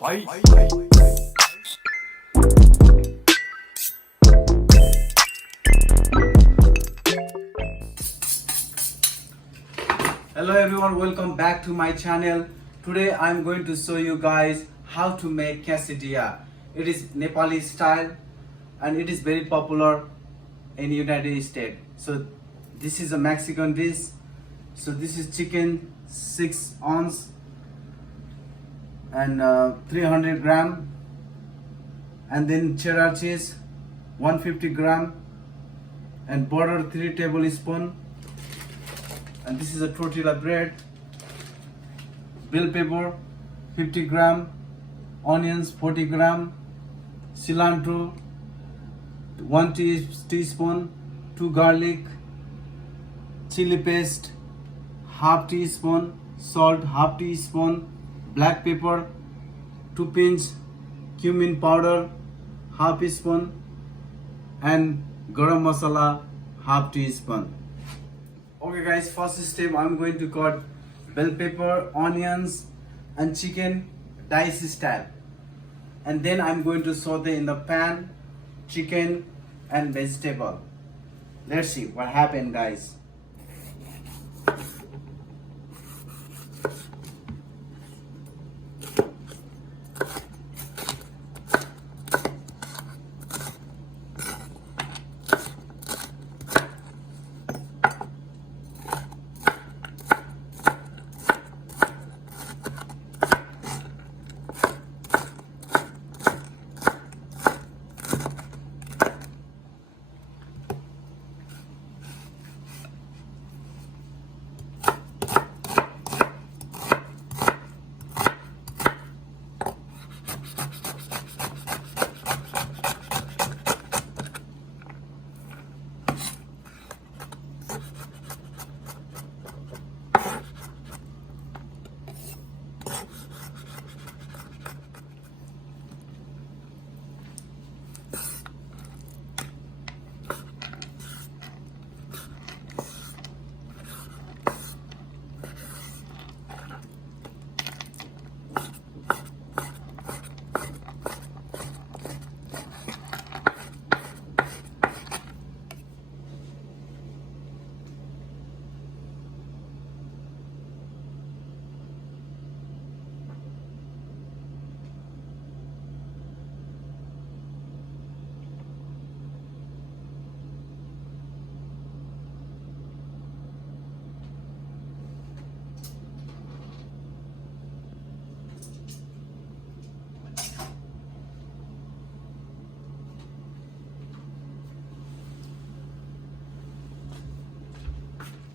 Bye. Hello everyone, welcome back to my channel. Today I'm going to show you guys how to make quesadilla. It is Nepali style and it is very popular in United States. So this is a Mexican dish. So this is chicken 6 ounce and 300 gram, and then cheddar cheese 150 gram, and butter 3 tablespoons. And this is a tortilla bread, bell pepper 50 gram, onions 40 gram, cilantro 1 teaspoon, 2 garlic, chili paste half teaspoon, salt half teaspoon, black pepper 2 pinch, cumin powder half teaspoon, and garam masala half teaspoon. Okay guys, first step I'm going to cut bell pepper, onions and chicken dice style, and then I'm going to saute in the pan chicken and vegetable. Let's see what happened, guys.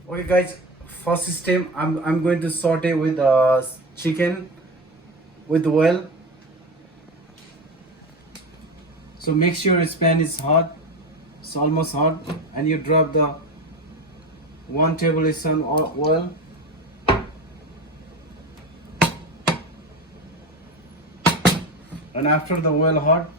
Okay guys, first step I'm going to saute with chicken with oil. So make sure your pan is hot, it's almost hot, and you drop the 1 tablespoon oil. And after the oil hot,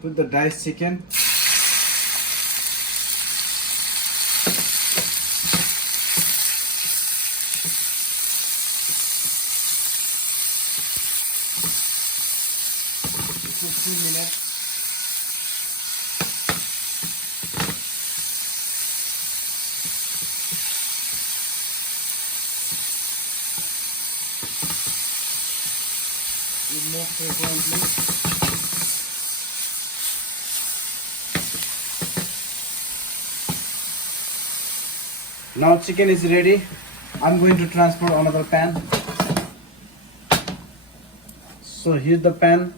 put the diced chicken. For 2 minutes. More frequently. Now chicken is ready. I'm going to transfer another pan. So here's the pan.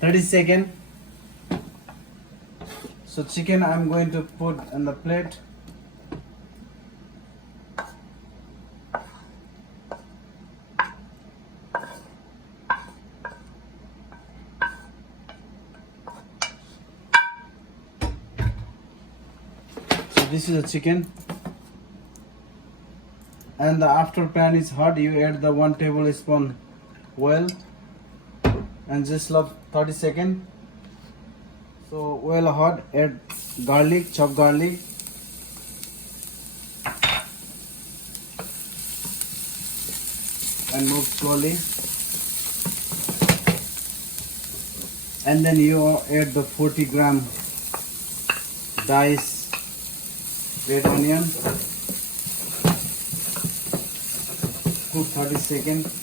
30 seconds. So chicken I'm going to put on the plate. This is a chicken, and the after pan is hot, you add the 1 tablespoon oil and just love 30 seconds. So oil hot, add garlic, chopped garlic. And move slowly. And then you add the 40-gram diced red onion. Cook 30 seconds.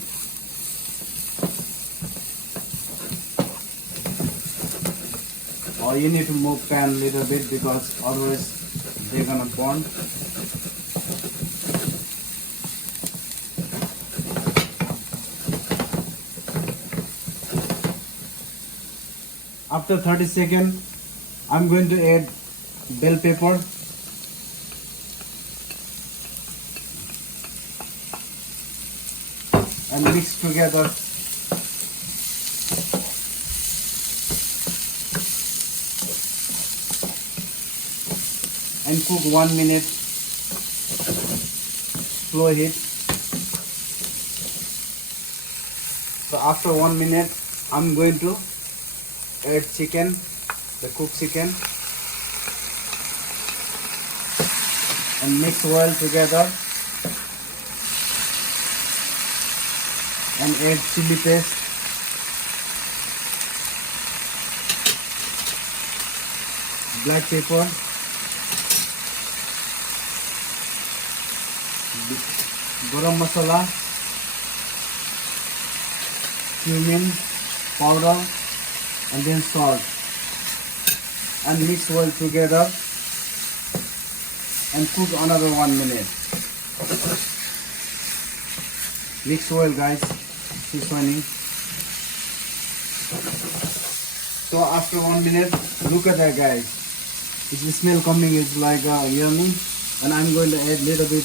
Or you need to move pan a little bit because otherwise they're gonna burn. After 30 seconds, I'm going to add bell pepper. And mix together. And cook 1 minute, slow heat. So after 1 minute, I'm going to add chicken, the cooked chicken, and mix well together. And add chili paste, black pepper, garam masala, cumin powder, and then salt, and mix well together and cook another 1 minute. Mix well, guys. It's funny. So after 1 minute, look at that, guys. It's the smell coming. It's like yummy. And I'm going to add little bit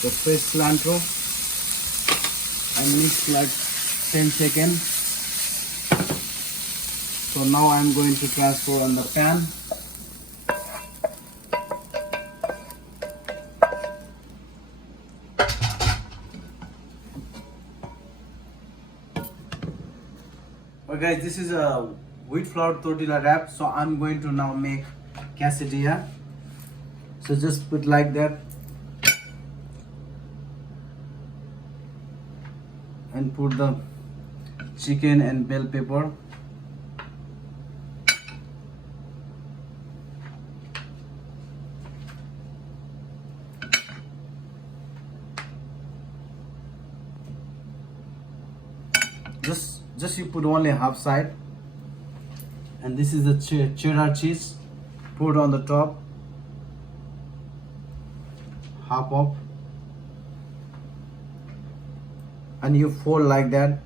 the fresh cilantro and mix like 10 seconds. So now I'm going to transfer on the pan. Okay, guys, this is a wheat flour tortilla wrap. So I'm going to now make quesadilla. So just put like that and put the chicken and bell pepper. Just you put only half side, and this is the cheddar cheese. Put on the top, half of, and you fold like that,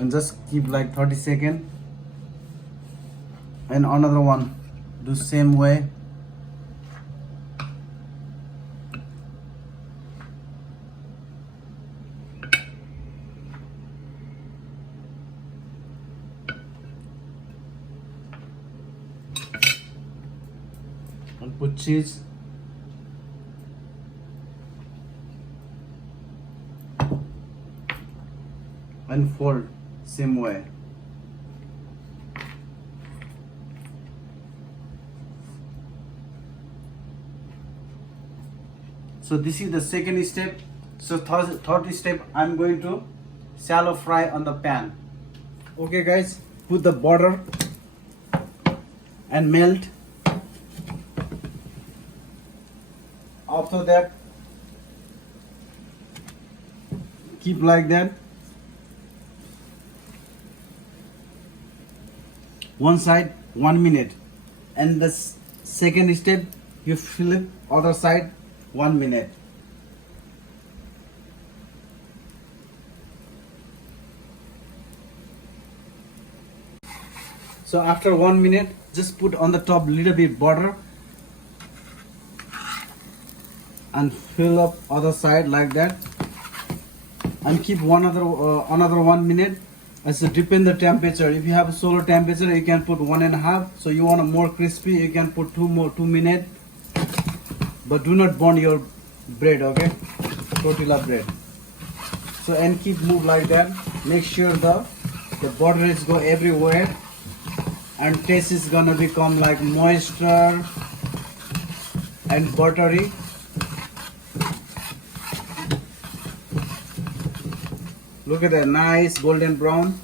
and just keep like 30 seconds. And another one, do same way. And put cheese. And fold same way. So this is the second step. So third step, I'm going to shallow fry on the pan. Okay, guys, put the butter and melt. After that, keep like that. One side 1 minute, and the second step, you flip other side 1 minute. So after 1 minute, just put on the top little bit butter and fill up other side like that, and keep another 1 minute. As it depend the temperature. If you have a solar temperature, you can put 1.5. So you want a more crispy, you can put 2 minutes. But do not burn your bread, okay? Tortilla bread. So and keep move like that. Make sure the The butter is go everywhere and taste is gonna become like moisture and buttery. Look at that nice golden brown.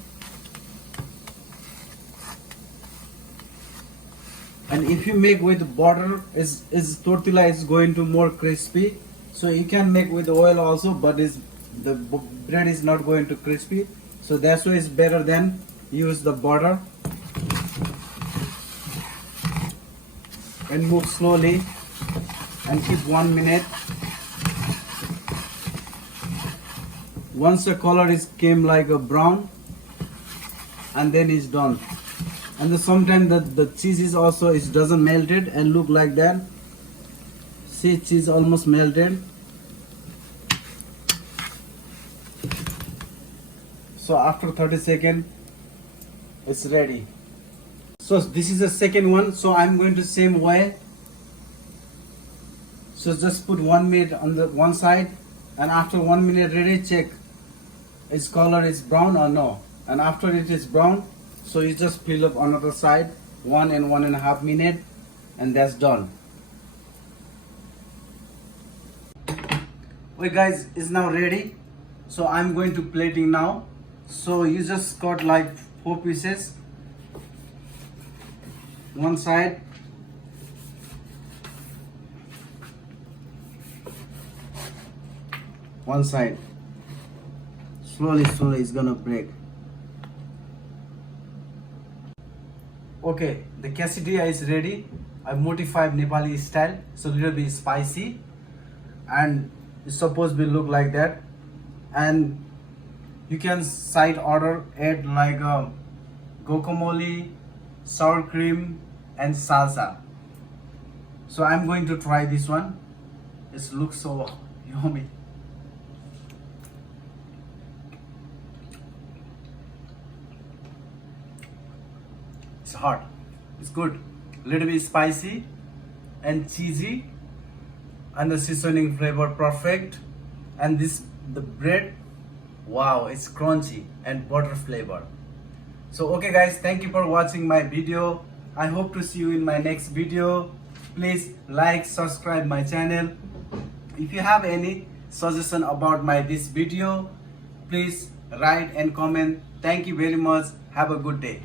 And if you make with butter, is tortilla is going to more crispy. So you can make with oil also, but the bread is not going to crispy. So that's why it's better than use the butter. And move slowly and keep 1 minute. Once the color is came like a brown, and then it's done. And sometimes the cheese is also doesn't melted and look like that. See, cheese almost melted. So after 30 seconds, it's ready. So this is the second one. So I'm going to same way. So just put 1 minute on the one side, and after 1 minute ready, check its color is brown or no. And after it is brown, so you just peel up another side, 1 and 1.5 minute, and that's done. Okay guys, it's now ready. So I'm going to plating now. So you just cut like 4 pieces. One side. One side. Slowly it's gonna break. Okay, the quesadilla is ready. I Motify Nepali style, so little bit spicy, and it's supposed to look like that. And you can side order add like guacamole, sour cream, and salsa. So I'm going to try this one. It looks so yummy. It's hot. It's good. Little bit spicy and cheesy, and the seasoning flavor perfect. And the bread, wow, it's crunchy and butter flavor. So okay guys, thank you for watching my video. I hope to see you in my next video. Please like, subscribe my channel. If you have any suggestion about this video, please write and comment. Thank you very much. Have a good day.